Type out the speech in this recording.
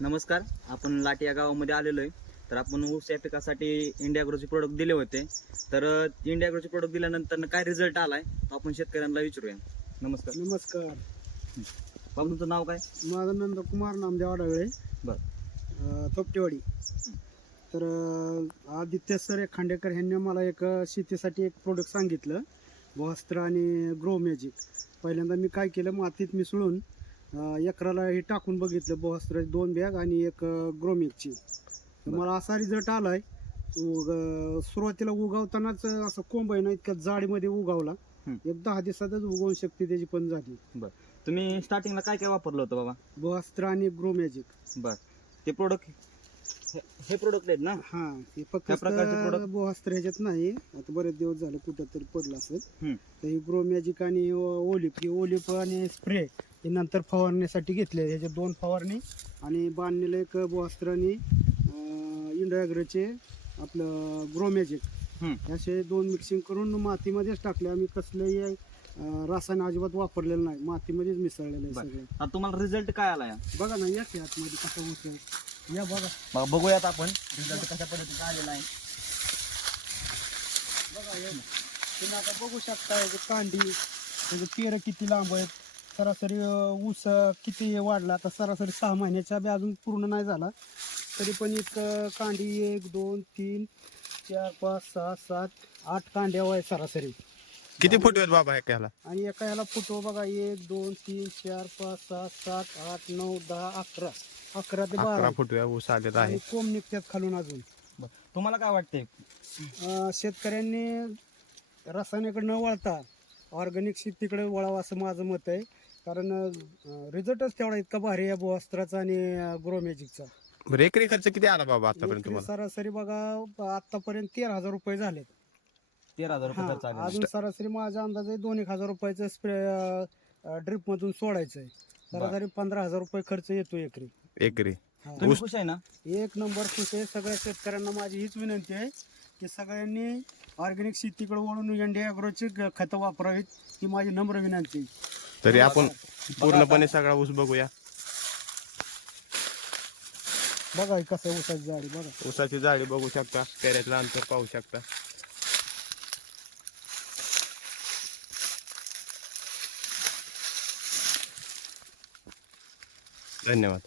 नमस्कार. आपण लाट या गावामध्ये आलेलो आहे. तर आपण ऊस या पिकासाठी इंडिया ॲग्रोचे प्रोडक्ट दिले होते. तर इंडिया ॲग्रोचे प्रोडक्ट दिल्यानंतर काय रिझल्ट आलाय तो आपण शेतकऱ्यांना विचारूया. नमस्कार नमस्कार. बाबा, तुमचं नाव काय? माझं नंदकुमार नामदेव आढळळे, बरं. थोपटेवाडी. तर आदित्य सर खांडेकर यांनी मला एक शेतीसाठी एक प्रोडक्ट सांगितलं, भोस्त्र आणि ग्रो मॅजिक. पहिल्यांदा मी काय केलं, मातीत मिसळून एकराला हे टाकून बघितलं, भोस्त्र 2 बॅग आणि एक ग्रो मॅगची. तर मला असा रिझल्ट आलाय. सुरुवातीला उगवतानाच असं कोंब आहे ना, इतक्या जाडीमध्ये उगवला. एक 10 दिवसातच उगवून शक्ती त्याची पण झाली. बरं. तुम्ही स्टार्टिंगला काय काय वापरलं होतं बाबा? भोस्त्र आणि ग्रो मॅजिक. बरं. ते प्रोडक्ट हे प्रोडक्ट आहेत ना? हा, हे फक्त त्या प्रकारचे product? भोस्त्र ह्याच्यात नाही. आता बरेच दिवस झाले कुठं तरी पडलं असेल. हम्म. तर ही ग्रो मॅजिक आणि ओलिप आणि स्प्रे हे नंतर फवारण्यासाठी घेतले. ह्याचे 2 फवारणी आणि बांधलेलं एक भोस्त्र आणि इंडिया ॲग्रोचे आपलं ग्रो मॅजिक, असे 2 मिक्सिंग करून मातीमध्येच टाकले. आम्ही कसलंही रासायन अजिबात वापरलेलं नाही, मातीमध्येच मिसळलेलं आहे सगळं. आता तुम्हाला रिझल्ट काय आलाय? बघा ना, या की आतमध्ये कसं होतं, या बघा. बघूयात आपण रिझल्ट कशा पद्धतीचा आलेला आहे. बघा हे तुम्ही आता बघू शकता, याची कांडी, त्याचं पेरं किती लांब आहेत. सरासरी ऊस किती वाढला. आता सरासरी 6 महिन्याच्या बी अजून पूर्ण नाही झाला, तरी पण एक कांडी 1 2 3 4 5 6 7 8 कांड्या आहे सरासरी. किती फुट आहेत बाबा ह्याला? आणि एका ह्याला फुटो बघा, 1 2 3 4 5 6 7 8 9 10 11 ते 12 11 फुट ऊस आलेला आहे. आणि कोंब निघतात खालून अजून. तुम्हाला काय वाटतंय? शेतकऱ्यांनी रासायनिकडे न वळता ऑर्गॅनिक शेतीकडे वळावं असं माझं मत आहे. कारण रिझल्टच तेवढा इतका भारी आहे भोस्त्राचा आणि ग्रो मॅजिकचा. बरं, एकरी खर्च किती आला बाबा आतापर्यंत एकरी तुम्हाला? सरासरी बघा आतापर्यंत 13,000 रुपये झाले. 13,000 रुपये खर्च हा, आलेला आहे. अजून सरासरी माझ्या अंदाजे 2,000 रुपयाचं स्प्रे ड्रिप मधून सोडायचं आहे. सरासरी 15,000 रुपये खर्च येतो एकरी. एकरी हा. तुम्ही खुश आहे ना? एक नंबर खुश आहे. सगळ्या शेतकऱ्यांना माझी हीच विनंती आहे की सगळ्यांनी ऑर्गॅनिक शेतीकडे वळून इंडिया ॲग्रोची खतं वापरावीत, ही माझी नम्र विनंती आहे. तरी आपण पूर्णपणे सगळा ऊस बघूया. बघा कसं ऊसाची जाडी बघा. ऊसाची जाडी बघू शकता, पेऱ्यातलं अंतर पाहू शकता. धन्यवाद.